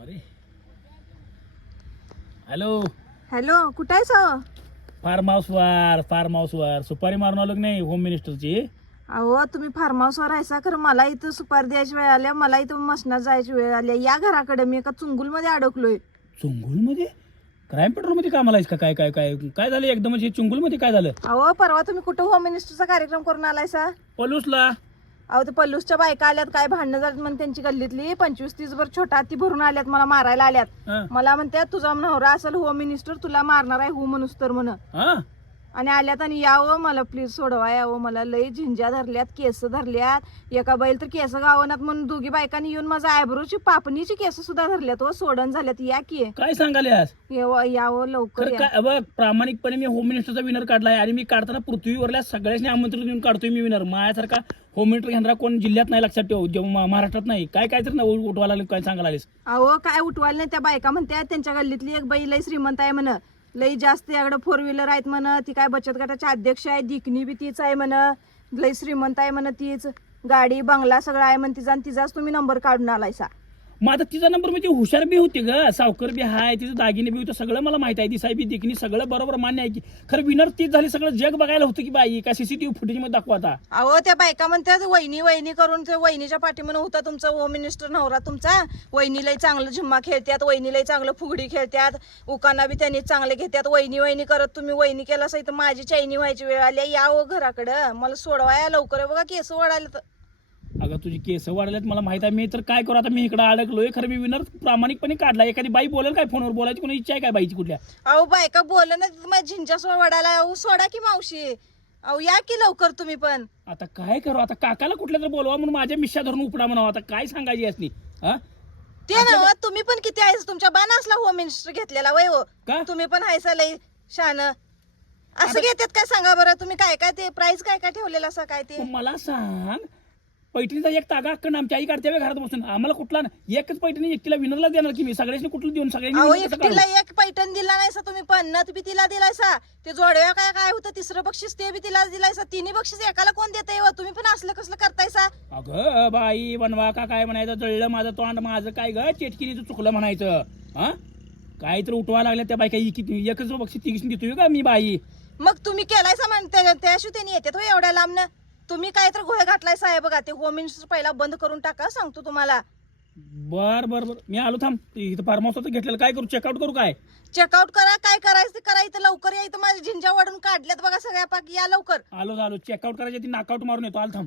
अरे. Hello hello कुठं आहेस अहो? फार्म हाऊस वर फार्म हाऊस वर. सुपारी मारून आलो की नाही होम मिनिस्टरची अहो तुम्ही फार्म हाऊसवर राहायचा खरं. मला इथं सुपारी द्यायची वेळ आल्या मला इथं मसनात जायची वेळ आली. या घराकडे मी एका चुंगुलमध्ये अडकलोय. चुंगुलमध्ये क्राईम पेट्रोलमध्ये कामाला आहेस का? काय काय काय? काय झालं? एकदम चुंगुलमध्ये काय झालं? अहो परवा तुम्ही कुठं होम मिनिस्टरचा कार्यक्रम करून आलायसा पलूसला अहो ते पल्लूसच्या बायका आल्यात काय भांडणं झालीत म्हणून त्यांची गल्लीतली. पंचवीस तीस भर छोटा ती भरून आल्यात मला मारायला आल्यात. हा. मला म्हणतात तुझा नवरा असेल होम मिनिस्टर तुला मारणार आहे हो म्हणूस तर म्हण. हा. आणि आल्यात आणि यावं मला प्लीज सोडवा यावं मला लई झिंज्या धरल्यात केस धरल्यात. एका बैल तर केस गावनात म्हणून दोघी बायकांनी येऊन माझा आयब्रोची पापणीची केस सुद्धा धरल्यात व सोडण झाल्यात. या की. काय सांगाल्यास यावं यावं लवकर खरं या. काय बघ प्रामाणिकपणे मी होम मिनिस्टरचा विनर काढलाय आणि मी काढताना पृथ्वीवरल्या सगळ्यांनी आमंत्रण देऊन काढतोय मी विनर माझ्यासारखा होम मिनिस्टर घेणारा कोण जिल्ह्यात नाही लक्षात ठेव जेव्हा मा- महाराष्ट्रात नाही. काय काय तर ना उठवायला लागलं, काय सांगायला आलेस अहो काय उठवायला नाही त्या बायका म्हणत्या त्यांच्या गल्लीतली एक बाई लई श्रीमंत आहे म्हण. लई जास्त याकडे फोर व्हीलर आहेत म्हण ती काय बचत गटाच्या अध्यक्ष आहे दिकनी बी तीच आहे म्हण. लई श्रीमंत आहे म्हण तीच. गाडी बंगला सगळं आहे म्हण तिचा आणि तिचाच तुम्ही नंबर काढून आलायसा. मग आता तिचा नंबर म्हणजे हुशार बी होती ग सावकर बी हाय तिचं दागिने बी होतं सगळं मला माहीत आहे ती साहेब देखणी सगळं बरोबर मान्य आहे की. खरं विनर तीच झाली सगळं जग बघायला होतं की बाई का सीसीटीव्ही फुटेजमध्ये दाखवा आता. अहो त्या बायका म्हणतात वहिनी वहिनी करून ते वहिनीच्या पाठीमध्ये होता तुमचा होम मिनिस्टर नवरा तुमचा. वहिनीलाही चांगलं झिम्मा खेळतात वहिनीलाही चांगलं फुगडी खेळतात उकांना बी त्यांनी चांगले घेतात वहिनी वहिनी करत तुम्ही वहिनी केला तर माझी चैनी व्हायची वेळ आली यावं घराकडं. मला सोडवाया लवकर. बघा केस वडाले तर अगं तुझी केस वाढल्यात मला माहीत आहे. मी तर काय करू? आता मी इकडे अडकलोय. खरं मी विनर प्रामाणिकपणे काढला. एखादी बाई बोलेल काय फोनवर बोलायची? कोणी इच्छा आहे काय बाईची कुठल्या? अहो बायका बोल ना झिंच्या सोड वडाला अहो सोडा की मावशी. अहो या की लवकर तुम्ही पण. आता काय करू? आता काकाला कुठल्या तर बोलवा म्हणून माझ्या मिशा धरून उपडा म्हणावं. आता काय सांगायची असली हा? ते ना तुम्ही पण किती आहेस? तुमच्या बाणासला होम मिनिस्टर घेतलेला वय हो. का? तुम्ही पण हायसा लई शान असं घेतात काय? सांगा बरं. तुम्ही काय काय ते प्राइस काय काय ठेवलेलं असं काय ते? मग मला सांग. पैठणीचा एक तागा अक्कन आमची आई काढते बे घरात बसून. आम्हाला कुठला ना एकच पैठणी एकटीला विनरला देणार की मी. सगळ्यांनी कुठलं देऊन अहो सगळ्यांनी एकटीला? एक पैठण दिला नाहीसा तुम्ही. पण नथ बी तिला दिलायसा. ते जोडव्या काय काय होतं? तिसरं बक्षीस ते बी तिला दिलायसा. तिन्ही बक्षीस एकाला कोण देते तुम्ही पण असलं कसलं करतायसा? अगं बाई बनवा का काय म्हणायचं? जळलं माझं तोंड माझं काय ग? चेटकिनीचं चुकलं म्हणायचं. हा? काय तर उठवा लागल्या त्या बाई काही एकच बक्षीस तिघीशी देतोय का मी बाई? मग तुम्ही केलायसा म्हणते त्याशिवाय त्यांनी येतात हो एवढ्या लांबनं? तुम्ही काय तर घोळ घातलाय साहेब बघा ते होम मिनिस्टर पहिला बंद करून टाका सांगतो तुम्हाला. बर बर बर. मी आलो थांब. इथं फार्म हाऊस घेतलेलं. काय करू? चेकआउट करू काय? चेकआउट करा काय करायचं ते करा. इथं लवकर या इथं माझ्या झिंजा वाढून काढल्यात बघा सगळ्या पाक. या लवकर. आलो आलो. चेकआउट करायच्या ती नाकआउट मारून येतो. आलो थांब.